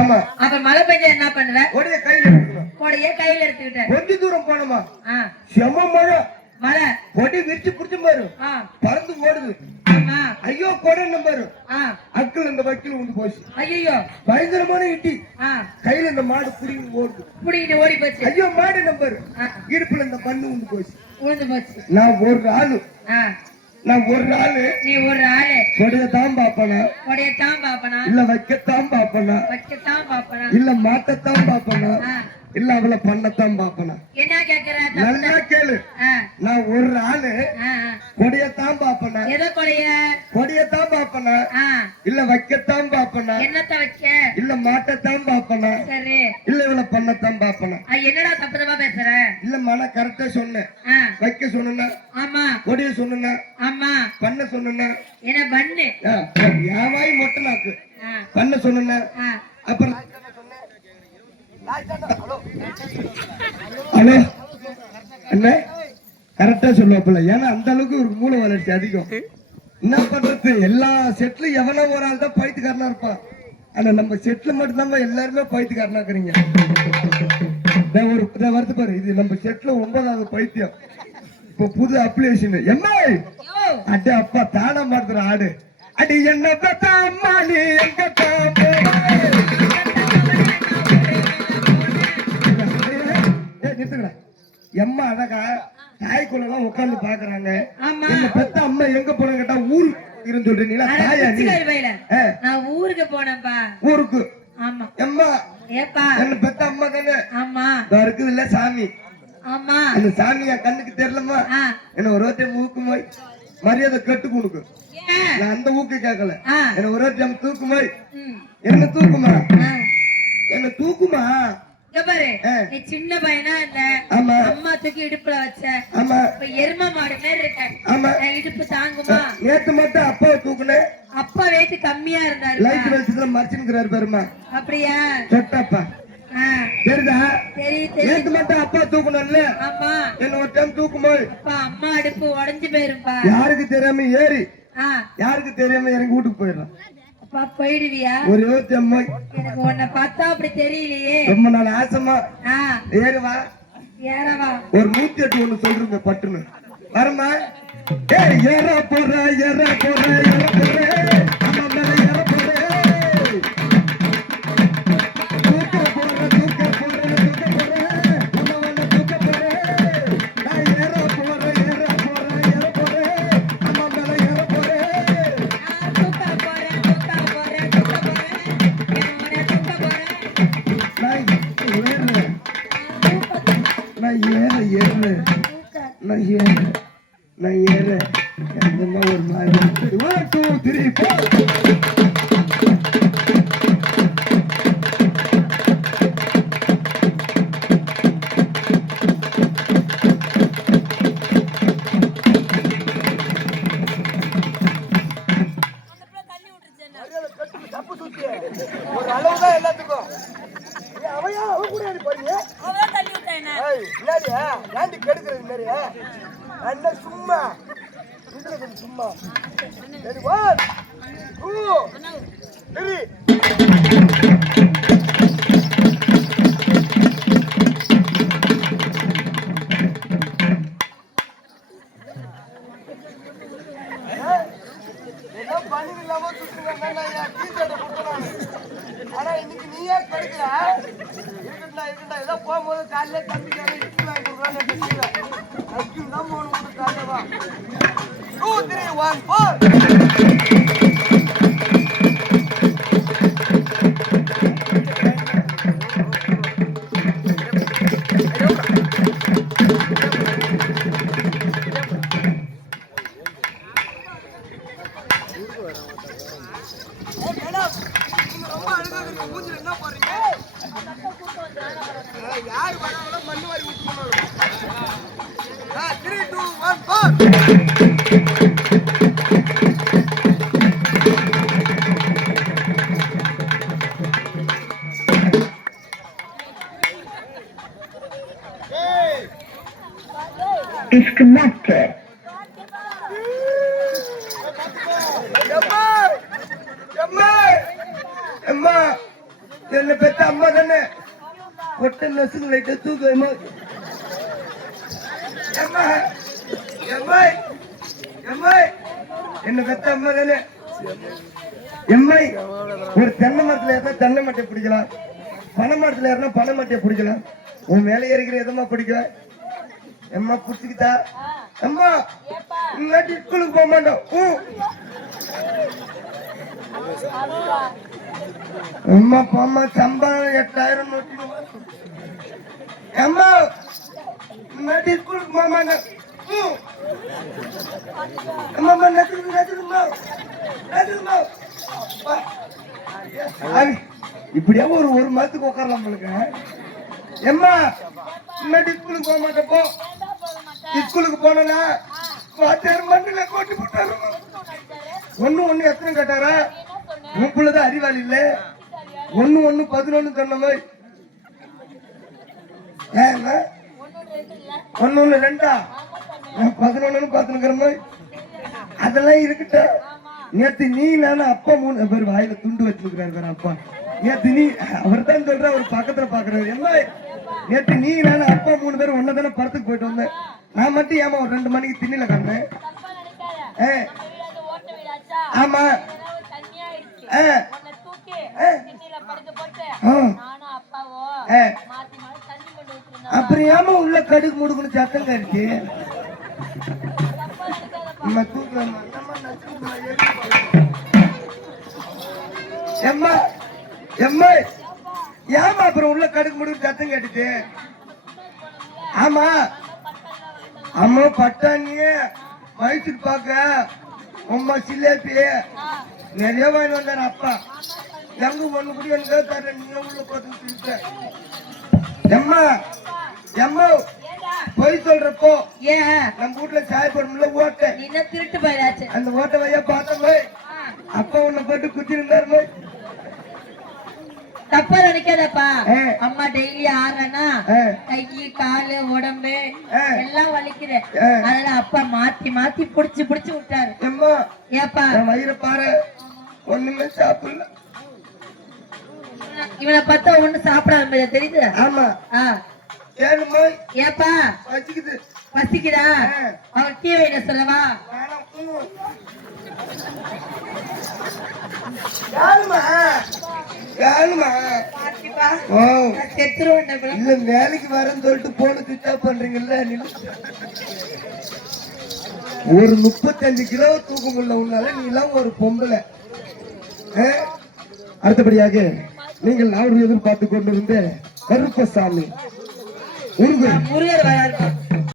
ஆமா. அப்ப மழை பெஞ்சா என்ன பண்ணுவ? கொடைய கையில எடுக்கணும். கொடைய கையில எடுத்துக்கிட்ட கொஞ்ச தூரம் போனோமா செம மழை கொடி விரிச்சு புடிச்சு பாரு பறந்து ஓடுது. ஐயோ கொடை நம்பரு அக்கில் இந்த வக்கீல் உண்டு போச்சு. ஐயோ பயங்கரமான இட்டி கையில இந்த மாடு புடிங்கிட்டு ஓடுது. புடிங்கிட்டு ஓடி போச்சு. ஐயோ மாடு நம்பரு இடுப்புல இந்த மண்ணு உண்டு போச்சு. உண்டு போச்சு. நான் ஒரு ஆளு நீ ஒரு ஆளு கொடையத்தான் பாப்பனா இல்ல வைக்கத்தான் பாப்பனா இல்ல மாட்டத்தான் பாப்பனா இல்ல அவளை பண்ணத்தான் பாப்பனா. என்ன கேக்குற? நல்லா கேளு. நான் ஒரு ஆளு கொடையத்தான் பாப்பனா. எதை கொடையத்தான் பாப்பனா இல்ல வைக்கத்தான் பாப்பனா. என்னத்த வைக்க? இல்ல மாட்டத்தான் பாப்பனா. சரி இல்ல இவளை பண்ணத்தான் பாப்பனா. என்னடா தப்புதமா பேசுற? இல்ல மன கரெக்டா சொன்னேன். வைக்க சொன்னா ஆமா, கொடைய சொன்னா ஆமா, பண்ண சொன்னா என்ன பண்ணு யாவாய் மொட்டை நாக்கு பண்ண சொன்னா அப்புறம் ஹலோ என்ன கரெக்டா சொல்லுவாப்புல. ஏன்னா அந்த அளவுக்கு ஒரு மூளை வளர்ச்சி அதிகம். என்ன பண்றது, எல்லா செட்ல எவனோ ஒரு ஆள் தான் பைத்துக்காரனா இருப்பான். ஆனா நம்ம செட்ல மட்டும் தான் எல்லாருமே பைத்துக்காரனா இருக்கிறீங்க. ஒரு வருது பாரு, இது நம்ம செட்ல 9வது பைத்தியம். இப்போ புது அப்ளிகேஷன் எம்மா அடி அப்பா தான மாட்டுற ஆடு அடி என்ன பார்த்தா அம்மா நீ எங்க எம்மா அழகா தாய்க்குள்ளலாம் உட்கார்ந்து பாக்குறாங்க. பெத்த அம்மா எங்க போன கேட்டா ஊருக்கு இருந்து சொல்றீங்களா? தாயா நீ? நான் ஊருக்கு போனேன்பா. ஊருக்கு? ஆமா. எம்மா ஏப்பா என்ன பெத்த அம்மா தானே? ஆமா. இருக்குது இல்ல சாமி. ஆமா. அந்த சாமியா கண்ணுக்கு தெரியலமா? என்ன ஒரு வாட்டி மூக்குமாய் மரியாதை கட்டு உனக்கு. நான் அந்த ஊக்கு கேட்கல. என்ன ஒரு வாட்டி தூக்குமாய் என்ன தூக்குமா என்ன தூக்குமா. நீ சின்ன பையனா இல்ல அம்மா தூக்கி இடுப்புல வச்ச எரும மாடு மாதிரி இருக்க இடுப்பு தாங்குமா? நேத்து மட்டும் அப்பாவை தூக்குன. அப்பா வெயிட் கம்மியா இருந்தாரு. லைட் வெளிச்சத்துல மறைச்சுக்கிறாரு பெருமா. அப்படியா? சொட்டப்பா தெரியுதா? நேத்து மட்டும் அப்பா தூக்கணும்ல. ஆமா. என்ன ஒரு டைம் தூக்குமா அம்மா அடுப்பு உடஞ்சு போயிருப்பா. யாருக்கு தெரியாம ஏறி யாருக்கு தெரியாம இறங்கி வீட்டுக்கு போயிடலாம். போயிடுவியா? ஒரு 25 எனக்கு உன்னை பார்த்தா அப்படி தெரியலையே. ரொம்ப நாள் ஆசமா ஏறுவா ஏறவா ஒரு 108 ஒண்ணு சொல்றீங்க பட்டுன்னு வரமா. ஏற போற நான் ஏற ஒரு மாதிரி 1 2 3 4 ஒரு அளவுதான் எல்லாத்துக்கும். அவையா அவ கூட பாருங்க ஏண்டி கெடுக்கிறது மாதிரி என்ன சும்மா சும்மா. சரி 1 2 பணி இல்லாம ஆனா இன்னைக்கு நீயே கெடுக்கிற. இருக்கட்டா ஏதோ போகும்போது காலையில தம்பிக்கான இட்லி வாங்கி கொடுக்குறான்னு தான் போகணும் காலையவா. 2 3 1 4 என்ன பாருங்க யாரு வராங்களோ மண்ணு வாரி ஊத்து போனாலும் 3 2 1 4 disconnected. என்ன பெத்த அம்மா தானே கொட்டை நசுங்க லைட்டா தூக்கமா என்ன பெத்த அம்மா தானே எம்மை ஒரு தென்னை மரத்துல ஏறினா தென்னை மட்டையை பிடிக்கலாம் பனை மரத்துல ஏறினா பனை மட்டையை பிடிக்கலாம் உன் மேலே ஏறிக்கிற எதமா பிடிக்கல எம்மா புடிச்சுக்கிட்டா அம்மா இல்லாட்டி ஸ்கூலுக்கு போக மாட்டோம் அம்மா போம்மா சம்பளம் 8000 அம்மா இல்லாட்டி ஸ்கூலுக்கு போக மாட்டோம் அம்மா நச்சுமா இப்படியா ஒரு மாதத்துக்கு உட்காரலாம் உங்களுக்கு எம்மா இல்லாட்டி ஸ்கூலுக்கு போக மாட்டேன் போ ஸ்கூலுக்கு போனா வாத்தியார் மண்ணில கொட்டி போட்டாரு ஒண்ணு எத்தனை கேட்டாரா உன் பிள்ளைதான் அறிவாளி இல்ல 1 11 சொன்ன மாதிரி 1 2 11 பாத்துக்கிற மாதிரி அதெல்லாம் இருக்கட்ட நேத்து நீ நானும் அப்பா 3 பேர் வாயில துண்டு வச்சிருக்கிறாரு அப்பா நேத்து நீ அவர் தான் சொல்ற அவர் பக்கத்துல பாக்குறாரு என்ன நேத்து நீ நானும் அப்பா 3 பேர் ஒன்னதானே படத்துக்கு போயிட்டு வந்தேன் நான் மட்டும் ஏமா ஒரு 2 மணிக்கு திண்ணில காணேன் ஆமா அப்புறம் ஏமா உள்ள கடுகு முடுக்குன்னு சத்தம் கடிச்சு எம்மா எம்மா ஏமா அப்புறம் உள்ள கடுகு முடுக்கு சத்தம் கேட்டுச்சு ஆமா அம்மா பட்டாணிய மைசூர் பாக்க அம்மா சிலேபி நிறைய வாங்கி வந்தாரு அப்பா எங்க ஒண்ணு கூட எனக்கு தர நீ உள்ள பார்த்து எம்மா எம்மா போய் சொல்றப்போ ஏன் நம்ம வீட்டுல சாய் போடணும்ல ஓட்டை என்ன திருட்டு போயாச்சு அந்த ஓட்டை வையா பார்த்தோம் அப்பா உன்னை போட்டு குத்தி இருந்தாரு தப்பா நினைக்காதப்பா அம்மா டெய்லி ஆடுறேன்னா கை காலு உடம்பு எல்லாம் வலிக்குது அதனால அப்பா மாத்தி மாத்தி புடிச்சு புடிச்சு விட்டாரு எம்மா ஏப்பா வயிறு பாரு ஒண்ணுமே சாப்பிடல இவனை பார்த்தா ஒண்ணு சாப்பிடாம தெரியுது ஆமா ஏழுமா ஏப்பா பசிக்குது பசிக்குதா அவன் டீ வைக்க சொல்லவா இல்ல வேலைக்கு வரேன்னு சொல்லிட்டு போன சுவிட்ச் ஆஃப் பண்றீங்கல்ல ஒரு 35 கிலோ தூக்க முடியல உன்னால நீ எல்லாம் ஒரு பொம்பளை அடுத்தபடியாக நீங்கள் நாடு எதிர்பார்த்து கொண்டிருந்த கருப்பசாமி முருகர்